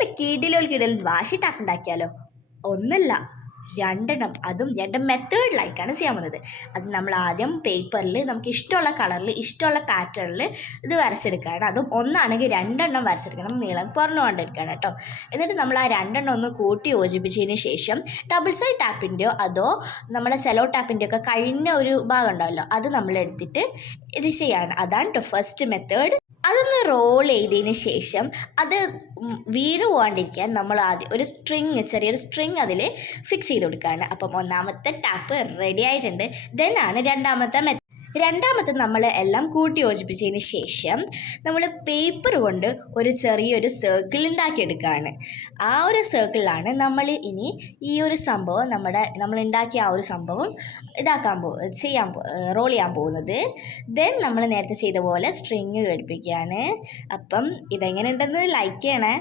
നമുക്കൊന്ന് കിടിലോൽ കിടൽ വാശി ടാപ്പ് ഉണ്ടാക്കിയാലോ? ഒന്നല്ല. രണ്ടെണ്ണം. അതും രണ്ട് മെത്തേഡിലായിട്ടാണ് ചെയ്യാൻ പോകുന്നത്. അത് നമ്മൾ ആദ്യം പേപ്പറിൽ നമുക്ക് ഇഷ്ടമുള്ള കളറിൽ ഇഷ്ടമുള്ള പാറ്റേണിൽ ഇത് വരച്ചെടുക്കുകയാണ്. അതും ഒന്നാണെങ്കിൽ രണ്ടെണ്ണം വരച്ചെടുക്കണം. നീളം കുറഞ്ഞു കൊണ്ടിരിക്കുകയാണ് കേട്ടോ. എന്നിട്ട് നമ്മൾ ആ രണ്ടെണ്ണം ഒന്ന് കൂട്ടി യോജിപ്പിച്ചതിന് ശേഷം ഡബിൾ സൈഡ് ടാപ്പിന്റെയോ അതോ നമ്മുടെ സെലോ ടാപ്പിന്റെയോ ഒക്കെ കഴിഞ്ഞ ഒരു ഭാഗം ഉണ്ടാവല്ലോ അത് നമ്മൾ എടുത്തിട്ട് ഇത് ചെയ്യാണ്. അതാണ് ഫസ്റ്റ് മെത്തേഡ് അതൊന്ന് റോൾ ചെയ്തതിന് ശേഷം അത് വീണ് പോകാണ്ടിരിക്കാൻ നമ്മൾ ആദ്യം ഒരു സ്ട്രിങ് ചെറിയൊരു സ്ട്രിങ് അതിൽ ഫിക്സ് ചെയ്ത് കൊടുക്കുകയാണ്. അപ്പം ഒന്നാമത്തെ ടാപ്പ് റെഡി ആയിട്ടുണ്ട്. ദെൻ ആണ് രണ്ടാമത്തെ മെത്തേഡ് രണ്ടാമത്തെ നമ്മൾ എല്ലാം കൂട്ടി യോജിപ്പിച്ചതിന് ശേഷം നമ്മൾ പേപ്പർ കൊണ്ട് ഒരു ചെറിയൊരു സർക്കിൾ ഉണ്ടാക്കിയെടുക്കുകയാണ്. ആ ഒരു സർക്കിളിലാണ് നമ്മൾ ഇനി ഈ ഒരു സംഭവം നമ്മുടെ നമ്മൾ ഉണ്ടാക്കിയ ആ ഒരു സംഭവം ഇതാക്കാൻ പോ ചെയ്യാൻ റോൾ ചെയ്യാൻ പോകുന്നത്. ദെൻ നമ്മൾ നേരത്തെ ചെയ്ത പോലെ സ്ട്രിങ് ഘടിപ്പിക്കുകയാണ്. അപ്പം ഇതെങ്ങനെ ഉണ്ടെന്ന് ലൈക്ക് ചെയ്യണേ.